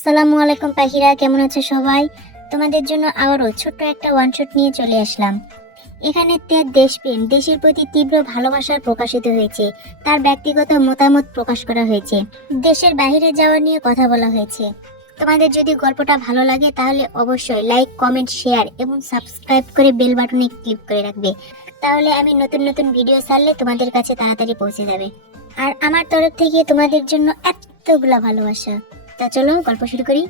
আসসালামু আলাইকুম পাখিরা, কেমন আছে সবাই? তোমাদের জন্য আবারও ছোট্ট একটা ওয়ান শট নিয়ে চলে আসলাম। এখানে তের দেশপ্রেম, দেশের প্রতি তীব্র ভালোবাসার প্রকাশিত হয়েছে। তার ব্যক্তিগত মতামত প্রকাশ করা হয়েছে। দেশের বাইরে যাওয়া নিয়ে কথা বলা হয়েছে। তোমাদের যদি গল্পটা ভালো লাগে তাহলে অবশ্যই লাইক, কমেন্ট, শেয়ার এবং সাবস্ক্রাইব করে বেল বাটনে ক্লিক করে রাখবে। তাহলে আমি নতুন নতুন ভিডিও ছাড়লে তোমাদের কাছে তাড়াতাড়ি পৌঁছে যাবে। আর আমার তরফ থেকে তোমাদের জন্য এতগুলা ভালোবাসা। তা চলো গল্প শুরু করি।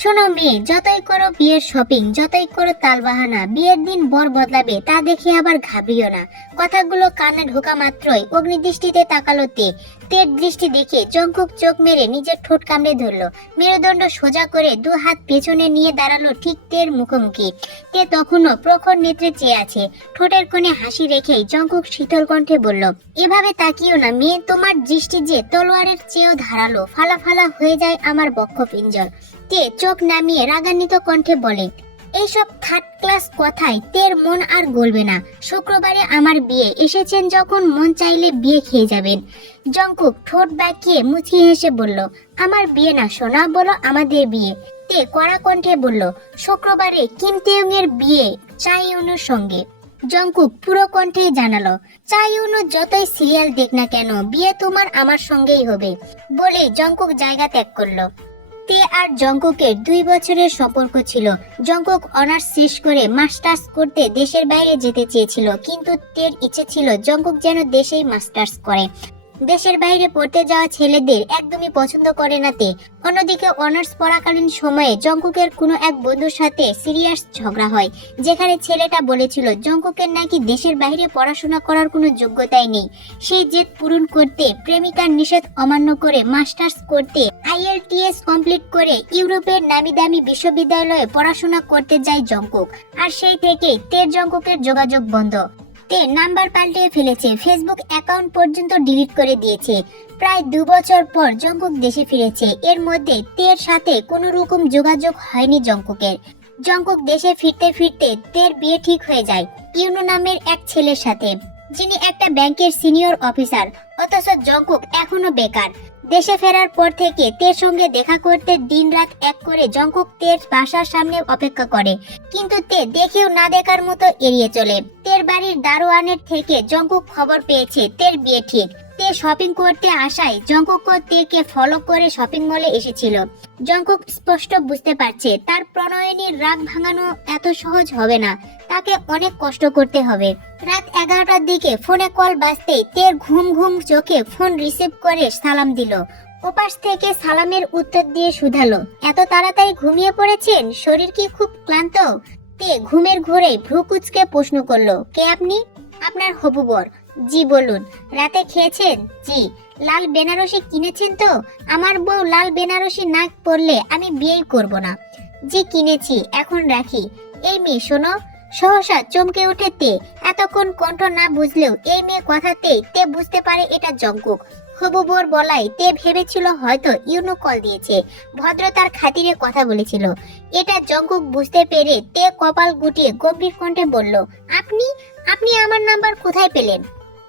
শোনো মেয়ে, যতই করো বিয়ের শপিং, যতই করো তালবাহানা, বিয়ের দিন বর বদলাবে তা দেখে আবার ঘাবড়িও না। কথাগুলো কানে ঢোকা মাত্রই অগ্নিদৃষ্টিতে তাকালো তের দৃষ্টি দেখে জঙ্কুক চোখ মেরে নিজের ঠোঁট কামড়ে ধরলো। মেরুদণ্ড সোজা করে দু হাত পেছনে নিয়ে দাঁড়ালো ঠিক তের মুখোমুখি। তে তখনও প্রখর নেত্রে চেয়ে আছে। ঠোঁটের কোণে হাসি রেখেই জঙ্কুক শীতল কণ্ঠে বলল, এভাবে তাকিও না মেয়ে, তোমার দৃষ্টি যে তলোয়ারের চেয়েও ধারালো, ফালা ফালা হয়ে যায় আমার বক্ষ পিঞ্জর। তে চোখ নামিয়ে রাগান্বিত কণ্ঠে বলে, এইসব থার্ড ক্লাস কথায় তের মন আর গলবে না। শুক্রবারে আমার বিয়ে, এসেছেন যখন মন চাইলে বিয়ে খেয়ে যাবেন। জঙ্কুক ঠোঁট বাঁকিয়ে মুচকি হেসে বলল, আমার বিয়ে না সোনা, বলো আমাদের বিয়ে। তে কড়া কণ্ঠে বলল, শুক্রবারে কিম তেয়ং এর বিয়ে চা ইউনুর সঙ্গে। জঙ্কুক পুরো কণ্ঠেই জানালো, চা ইউনু যতই সিরিয়াল দেখ না কেন, বিয়ে তোমার আমার সঙ্গেই হবে। বলে জঙ্কুক জায়গা ত্যাগ করলো। তে আর জঙ্কুকের 2 বছরের সম্পর্ক ছিল। জঙ্কুক অনার্স শেষ করে মাস্টার্স করতে দেশের বাইরে যেতে চেয়েছিল, কিন্তু তের ইচ্ছে ছিল জঙ্কুক যেন দেশেই মাস্টার্স করে। দেশের বাইরে পড়তে যাওয়া ছেলেদের একদমই পছন্দ করে না তে। অন্যদিকে অনার্স পড়াকালীন সময়ে জঙ্কুকের কোনো এক বন্ধুর সাথে সিরিয়াস ঝগড়া হয়, যেখানে ছেলেটা বলেছিল জঙ্কুকের নাকি দেশের বাইরে পড়াশোনা করার কোনো যোগ্যতাই নেই। সেই জেদ পূরণ করতে প্রেমিকার নিষেধ অমান্য করে মাস্টার্স করতে IELTS কমপ্লিট করে ইউরোপের নামি দামি বিশ্ববিদ্যালয়ে পড়াশোনা করতে যায় জঙ্কুক। আর সেই থেকেই তের জঙ্কুকের যোগাযোগ বন্ধ। তে নাম্বার পাল্টিয়ে ফেলেছে, ফেসবুক অ্যাকাউন্ট পর্যন্ত ডিলিট করে দিয়েছে। প্রায় 2 বছর পর জঙ্কুক দেশে ফিরেছে। এর মধ্যে তের সাথে কোনো রকম যোগাযোগ হয়নি জঙ্কুকের। জঙ্কুক দেশে ফিরতে ফিরতে তের বিয়ে ঠিক হয়ে যায় ইউনু নামের এক ছেলের সাথে, যিনি একটা ব্যাংকের সিনিয়র অফিসার। অথচ জঙ্কুক এখনো বেকার। দেশে ফেরার পর থেকে তের সঙ্গে দেখা করতে দিনরাত এক করে জঙ্কুক তের বাসার সামনে অপেক্ষা করে, কিন্তু তে দেখেও না দেখার মতো এড়িয়ে চলে। তের বাড়ির দারোয়ানের থেকে জঙ্কুক খবর পেয়েছে তের বিয়ে ঠিক। তে শপিং করতে আসায় জঙ্কুক তেকে ফলো করে শপিং মলে এসেছিল। জঙ্কুক স্পষ্ট বুঝতে পারছে তার প্রণয়িনীর রাগ ভাঙানো এত সহজ হবে না, তাকে অনেক কষ্ট করতে হবে। রাত 11টার দিকে ফোনে কল বাজতেই তের ঘুম ঘুম চোখে ফোন রিসিভ করে সালাম দিল। ওপাশ থেকে সালামের উত্তর দিয়ে শুধালো, এত তাড়াতাড়ি ঘুমিয়ে পড়েছেন, শরীর কি খুব ক্লান্ত? তে ঘুমের ঘোরে ভ্রু কুঁচকে প্রশ্ন করলো, কে আপনি? আপনার হবু বর। জি বলুন। রাতে খেয়েছেন? জি। লাল বেনারসি কিনেছেন তো? আমার বউ লাল বেনারসি না পরলে আমি বিয়েই করব না। জি কিনেছি, এখন রাখি। এই মেয়ে শোনো। সহসা চমকে ওঠে তে। এতক্ষণ কণ্ঠ না বুঝলেও এই মেয়ে কথাতেই তে বুঝতে পারে এটা জঙ্কুক। হবু বর বলাই তে ভেবেছিল হয়তো ইউনু কল দিয়েছে, ভদ্রতার খাতিরে কথা বলেছিল। এটা জঙ্কুক বুঝতে পেরে তে কপাল গুটিয়ে গম্ভীর কণ্ঠে বলল, আপনি আপনি আমার নাম্বার কোথায় পেলেন?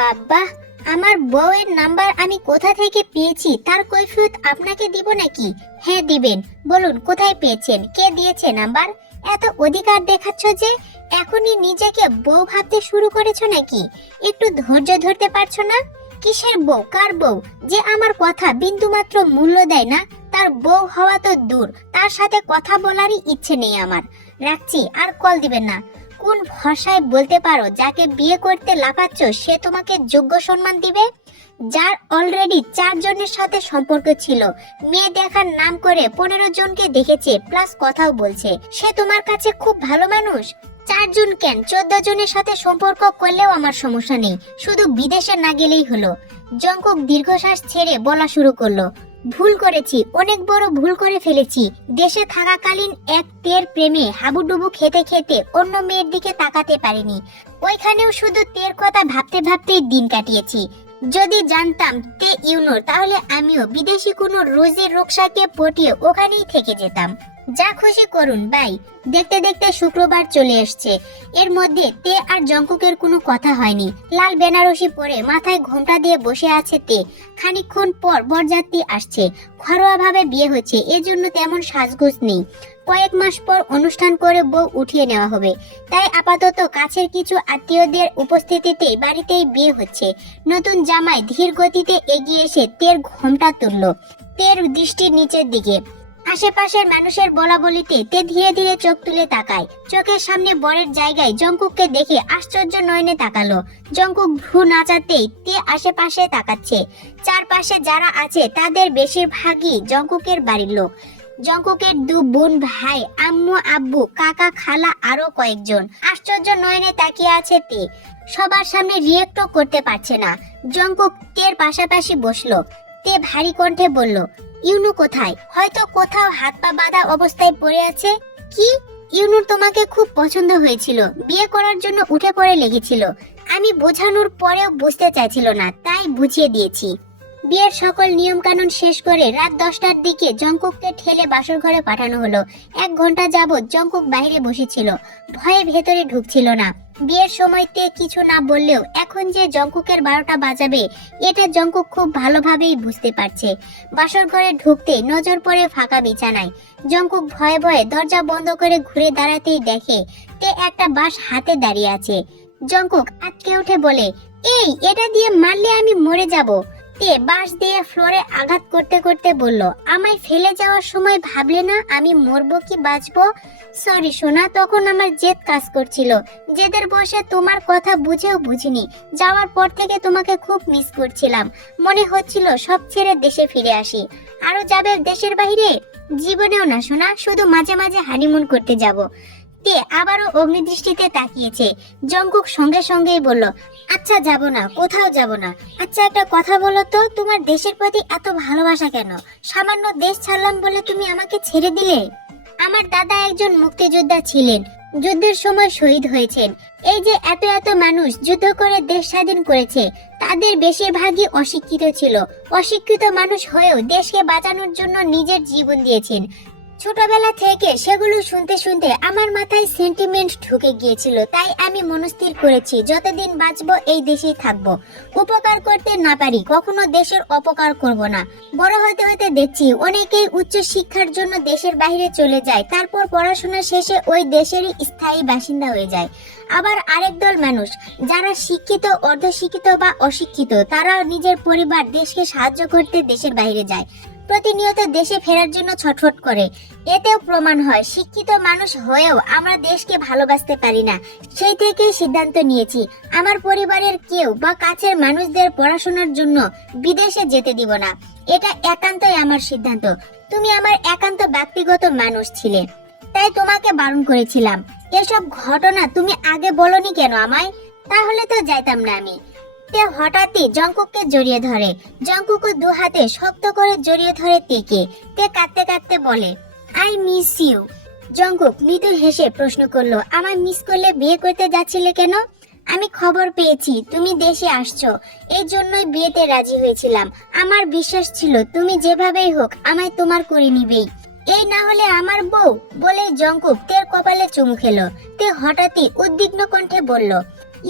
বাবা, আমার বউয়ের নাম্বার আমি কোথা থেকে পেয়েছি তার কৈফিয়ত আপনাকে দিব নাকি? হ্যাঁ দিবেন। বলুন কোথায় পেয়েছেন, কে দিয়েছে নাম্বার? এত অধিকার দেখাচ্ছ যে এখনই নিজেকে বউ ভাবতে শুরু করেছো নাকি? একটু ধৈর্য ধরতে পারছো না? কিসের বউ, কার বউ? যে আমার কথা বিন্দুমাত্র মূল্য দেয় না, তার বউ হওয়া তো দূর, তার সাথে কথা বলারই ইচ্ছে নেই আমার। রাখছি, আর কল দিবেন না। কোন ভরসায় বলতে পারো যাকে বিয়ে করতে লাফাচ্ছ সে তোমাকে যোগ্য সম্মান দিবে? যার অলরেডি 4 জনের সাথে সম্পর্ক ছিল, মেয়ে দেখার নাম করে 15 জনকে দেখেছে, প্লাস কথাও বলছে, সে তোমার কাছে খুব ভালো মানুষ? 4 জন কেন, 14 জনের সাথে সম্পর্ক করলেও আমার সমস্যা নেই, শুধু বিদেশে না গেলেই হলো। জঙ্কুক দীর্ঘশ্বাস ছেড়ে বলা শুরু করলো, ভুল করেছি, অনেক বড় ভুল করে ফেলেছি। দেশে থাকাকালীন এক তের প্রেমে হাবুডুবু খেতে খেতে অন্য মেয়ের দিকে তাকাতে পারিনি। ওইখানেও শুধু তের কথা ভাবতে ভাবতেই দিন কাটিয়েছি। যদি জানতাম তে ইউনুর, তাহলে আমিও বিদেশি কোনো রোজের রোকসাকে পটিয়ে ওখানেই থেকে যেতাম। যা খুশি করুন ভাই। দেখতে দেখতে শুক্রবার চলে এসছে। এর মধ্যে তে আর জঙ্কুকের কোনো কথা হয়নি। লাল বেনারসি পরে মাথায় ঘোমটা দিয়ে বসে আছে তে। খানিকক্ষণ পর বরযাত্রী আসছে। ঘরোয়াভাবে বিয়ে হচ্ছে, এজন্য তেমন সাজগোজ নেই। কয়েক মাস পর অনুষ্ঠান করে বউ উঠিয়ে নেওয়া হবে, তাই আপাতত কাছের কিছু আত্মীয়দের উপস্থিতিতে বাড়িতেই বিয়ে হচ্ছে। নতুন জামাই ধীর গতিতে এগিয়ে এসে তের ঘোমটা তুলল তের দৃষ্টির নিচের দিকে। আশেপাশের মানুষের বলাবলিতে তে ধীরে ধীরে চোখ তুলে তাকায়। চোখের সামনে বরের জায়গায় জঙ্কুককে দেখে আশ্চর্য নয়নে তাকালো। জঙ্কুক ভ্রু নাচাতেই তে আশেপাশে তাকাচ্ছে। চারপাশে যারা আছে তাদের বেশিরভাগই জঙ্কুকের বাড়ির লোক। জঙ্কুকের দু বোন ভাই, আম্মু আব্বু, কাকা খালা আরো কয়েকজন। আশ্চর্য নয়নে তাকিয়ে আছে তে। সবার সামনে রিয়েক্টও করতে পারছে না। জঙ্কুক তের পাশাপাশি বসলো। তে ভারী কণ্ঠে বলল, ইউনু কোথায়? হয়তো কোথাও হাত পা বাঁধা অবস্থায় পড়ে আছে। কি? ইউনুর তোমাকে খুব পছন্দ হয়েছিল, বিয়ে করার জন্য উঠে পড়ে লেগেছিল। আমি বোঝানোর পরেও বুঝতে চাইছিল না, তাই বুঝিয়ে দিয়েছি। বিয়ের সকল নিয়ম কানুন শেষ করে রাত 10টার দিকে জঙ্কুককে ঠেলে বাসর ঘরে পাঠানো হলো। 1 ঘন্টা যাবৎ জঙ্কুক বাইরে বসেছিল, ভয়ে ভেতরে ঢুকছিল না। বিয়ের সময়তে কিছু না বললেও এখন যে জঙ্কুকের 12টা বাজাবে এটা জঙ্কুক খুব ভালোভাবেই বুঝতে পারছে। বাসর ঘরে ঢুকতে নজর পড়ে ফাঁকা বিছানায়। জঙ্কুক ভয়ে ভয়ে দরজা বন্ধ করে ঘুরে দাঁড়াতেই দেখে তে একটা বাঁশ হাতে দাঁড়িয়ে আছে। জঙ্কুক আটকে উঠে বলে, এই এটা দিয়ে মারলে আমি মরে যাব। তে বাঁশ দিয়ে ফ্লোরে আঘাত করতে করতে বলল, আমায় ফেলে যাওয়ার সময় ভাবলে না আমি মরবো কি বাঁচবো? সরি সোনা, তখন আমার জেদ কাজ করছিল। জেদের বসে তোমার কথা বুঝেও বুঝিনি। যাওয়ার পর থেকে তোমাকে খুব মিস করছিলাম। মনে হচ্ছিল সব ছেড়ে দেশে ফিরে আসি। আরো যাবে দেশের বাইরে? জীবনেও না সোনা, শুধু মাঝে মাঝে হানিমুন করতে যাব। তে আবারও অগ্নিদৃষ্টিতে তাকিয়েছে। জঙ্কুক সঙ্গে সঙ্গেই বলল, আচ্ছা যাব না, কোথাও যাব না। আচ্ছা একটা কথা বলো তো, তোমার দেশের প্রতি এত ভালোবাসা কেন? সামান্য দেশ ছাড়লাম বলে তুমি আমাকে ছেড়ে দিলে? আমার দাদা একজন মুক্তিযোদ্ধা ছিলেন, যুদ্ধের সময় শহীদ হয়েছেন। এই যে এত এত মানুষ যুদ্ধ করে দেশ স্বাধীন করেছে, তাদের বেশিরভাগই অশিক্ষিত ছিল। অশিক্ষিত মানুষ হয়েও দেশকে বাঁচানোর জন্য নিজের জীবন দিয়েছেন। ছোটবেলা থেকে সেগুলো শুনতে শুনতে আমার মাথায় সেন্টিমেন্ট ঢুকে গিয়েছিল, তাই আমি মনস্থির করেছি যতদিন বাঁচবো এই দেশেই থাকবো। উপকার করতে না পারি কখনো দেশের অপকার করব না। বড় হতে হতে দেখছি অনেকেই উচ্চ শিক্ষার জন্য দেশের বাইরে চলে যায়, তারপর পড়াশোনা শেষে ওই দেশেরই স্থায়ী বাসিন্দা হয়ে যায়। আবার আরেক দল মানুষ যারা শিক্ষিত, অর্ধশিক্ষিত বা অশিক্ষিত, তারা নিজের পরিবার দেশকে সাহায্য করতে দেশের বাইরে যায়, প্রতিনিয়ত দেশে ফেরার জন্য ছটফট করে। এতেও প্রমাণ হয় শিক্ষিত মানুষ হয়েও আমরা দেশকে ভালোবাসতে পারি না। সেই থেকেই সিদ্ধান্ত নিয়েছি আমার পরিবারের কেউ বা কাছের মানুষদের পড়াশোনার জন্য বিদেশে যেতে দিব না। এটা একান্তই আমার সিদ্ধান্ত। তুমি আমার একান্ত ব্যক্তিগত মানুষ ছিলে, তাই তোমাকে বারণ করেছিলাম। এসব ঘটনা তুমি আগে বলনি কেন আমায়? তাহলে তো যাইতাম না আমি। তে হঠাৎই জঙ্কুককে জড়িয়ে ধরে। জঙ্কুকও 2 হাতে শক্ত করে জড়িয়ে ধরে তেকে। তে কাঁদতে কাঁদতে বলে, আই মিস ইউ। জঙ্কুক মৃদু হেসে প্রশ্ন করলো, আমায় মিস করলে বিয়ে করতে যাচ্ছিলে কেন? আমি খবর পেয়েছি তুমি দেশে আসছো, এই জন্যই বিয়েতে রাজি হয়েছিলাম। আমার বিশ্বাস ছিল তুমি যেভাবেই হোক আমায় তোমার করে নিবেই। এই না হলে আমার বউ বলে জঙ্কুক তের কপালে চুমু খেলো। তে হঠাৎই উদ্বিগ্ন কণ্ঠে বলল,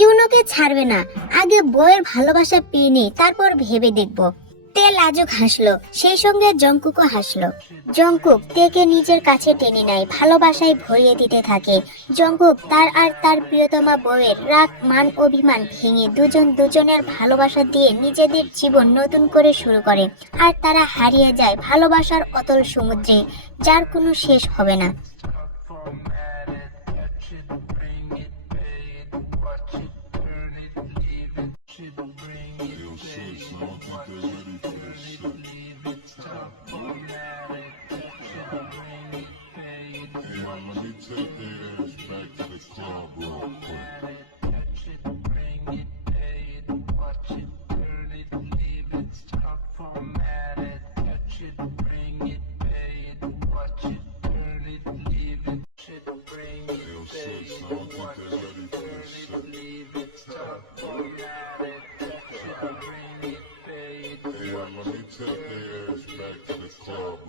ইউনোকে ছাড়বে না, আগে বউয়ের ভালোবাসা পেয়ে নেই, তারপর ভেবে দেখবো। তে লাজুক হাসলো, সেই সঙ্গে জঙ্কুকও হাসলো। জঙ্কুক তেকে নিজের কাছে টেনে নেয়, ভালোবাসায় ভরিয়ে দিতে থাকে। জঙ্কুক তার আর তার প্রিয়তমা বউয়ের রাগ মান অভিমান ভেঙে দুজন দুজনের ভালোবাসা দিয়ে নিজেদের জীবন নতুন করে শুরু করে। আর তারা হারিয়ে যায় ভালোবাসার অতল সমুদ্রে, যার কোনো শেষ হবে না। Take their ass back to the club.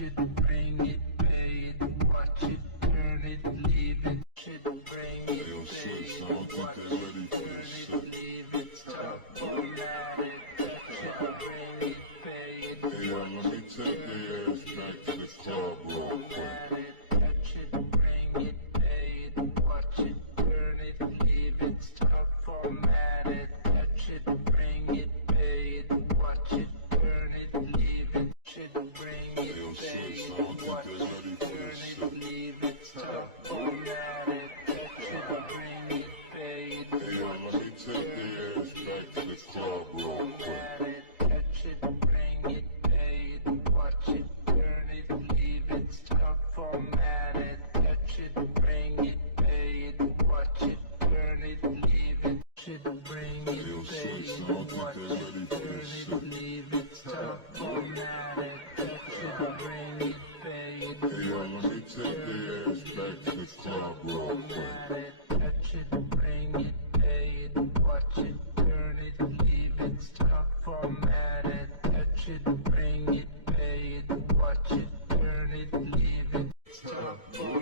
it, bring it, pay it, watch it, turn it, leave it, shit, bring it, Yo, pay sis, I it, don't think watch they ready it, for turn this it, shit. leave it, stop, format it, touch it, bring it, pay it, Hey, yo, watch let me it, take turn their it, ass back leave to it, the stop, club real quick. format it, touch it, bring it, pay it, watch it, turn it, leave it, stop, format it, touch it, bring it, pay it, watch it, turn it, leave it, shit, bring it, Yo, pay sis, I it, don't think watch they're it, ready for turn this it, shit. leave it, stop, format it, touch it, bring it, pay it, Hey, yo, watch let me it, take turn their it, ass back leave to the it, club stop, real quick. format it, touch it, bring it, pay it, watch it, turn it, leave it, stop, format it, touch it, bring it, pay it, watch it, turn it, leave it, shit, bring it, Yo, pay sis, I it, don't think watch they're it, ready for turn this it, shit. leave it, stop, format it, touch it, bring it, pay it, Hey, yo, let watch me it, take turn their it, ass back to the leave it, club stop, real quick. format it, touch it, bring it, pay it, watch it, turn it, leave it, stop, format it, touch it, bring it, pay it, watch it, turn it, leave it, stop, format it.